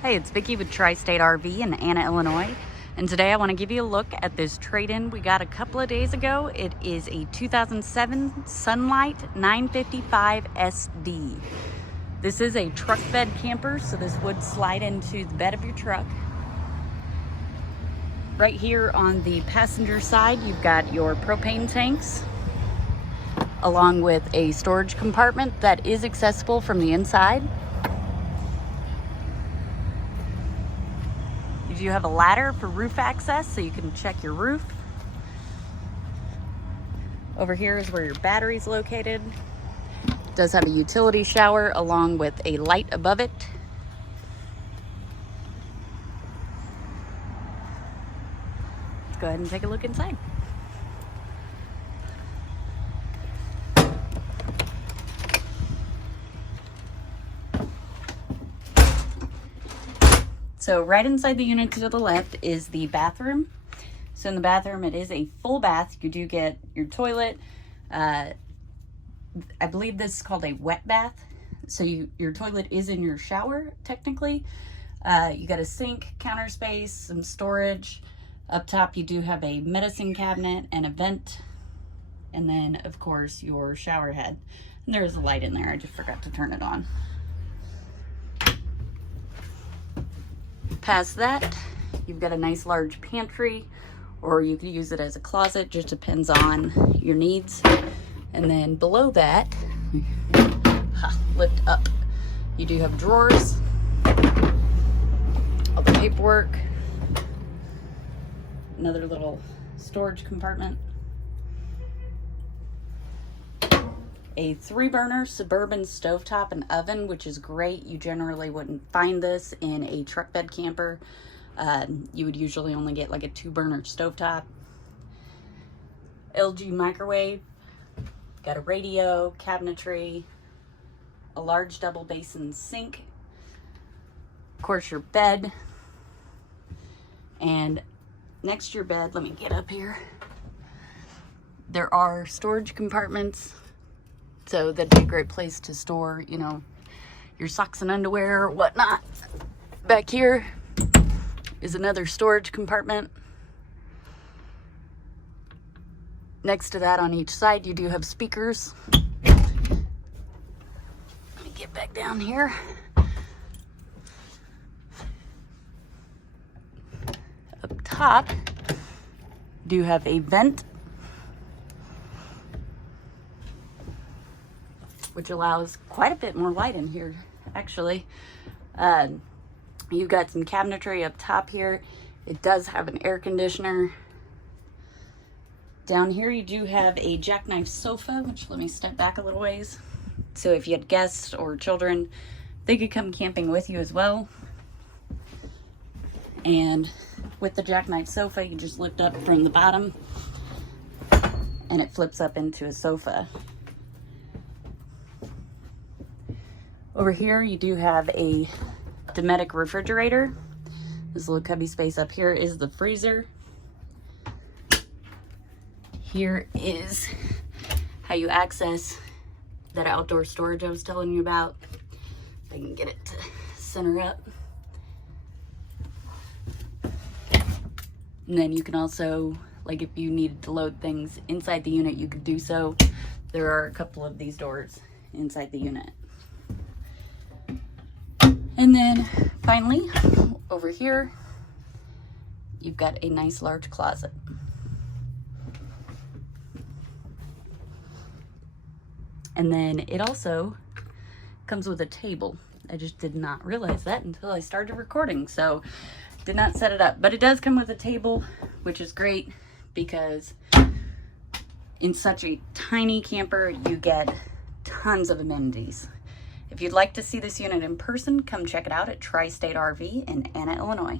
Hey, it's Vicki with Tri-State RV in Anna, Illinois. And today I want to give you a look at this trade-in we got a couple of days ago. It is a 2007 Sunlight 955 SD. This is a truck bed camper, so this would slide into the bed of your truck. Right here on the passenger side, you've got your propane tanks, along with a storage compartment that is accessible from the inside. You have a ladder for roof access, so you can check your roof. Over here is where your battery's located. It does have a utility shower along with a light above it. Let's go ahead and take a look inside. So right inside the unit to the left is the bathroom. So in the bathroom, it is a full bath. You do get your toilet. I believe this is called a wet bath. So your toilet is in your shower, technically. You got a sink, counter space, some storage. Up top, you do have a medicine cabinet and a vent. And then, of course, your shower head. And there is a light in there. I just forgot to turn it on. Past that, you've got a nice large pantry, or you could use it as a closet, just depends on your needs. And then below that, lift up, you do have drawers, all the paperwork, another little storage compartment, a 3-burner Suburban stovetop and oven, which is great. You generally wouldn't find this in a truck bed camper. You would usually only get like a 2-burner stovetop. LG microwave, got a radio, cabinetry, a large double basin sink, of course your bed, and next to your bed, let me get up here, there are storage compartments. So that'd be a great place to store, you know, your socks and underwear or whatnot. Back here is another storage compartment. Next to that on each side, you do have speakers. Let me get back down here. Up top, you do have a vent, which allows quite a bit more light in here, actually. You've got some cabinetry up top here. It does have an air conditioner. Down here you do have a Jackknife Sofa, which, let me step back a little ways. So if you had guests or children, they could come camping with you as well. And with the Jackknife Sofa, you just lift up from the bottom and it flips up into a sofa. Over here, you do have a Dometic Refrigerator. This little cubby space up here is the freezer. Here is how you access that outdoor storage I was telling you about. If I can get it to center up. And then you can also, like if you needed to load things inside the unit, you could do so. There are a couple of these doors inside the unit. And then finally, over here, you've got a nice large closet. And then it also comes with a table. I just did not realize that until I started recording, so did not set it up. But it does come with a table, which is great because in such a tiny camper, you get tons of amenities. If you'd like to see this unit in person, come check it out at Tri-State RV in Anna, Illinois.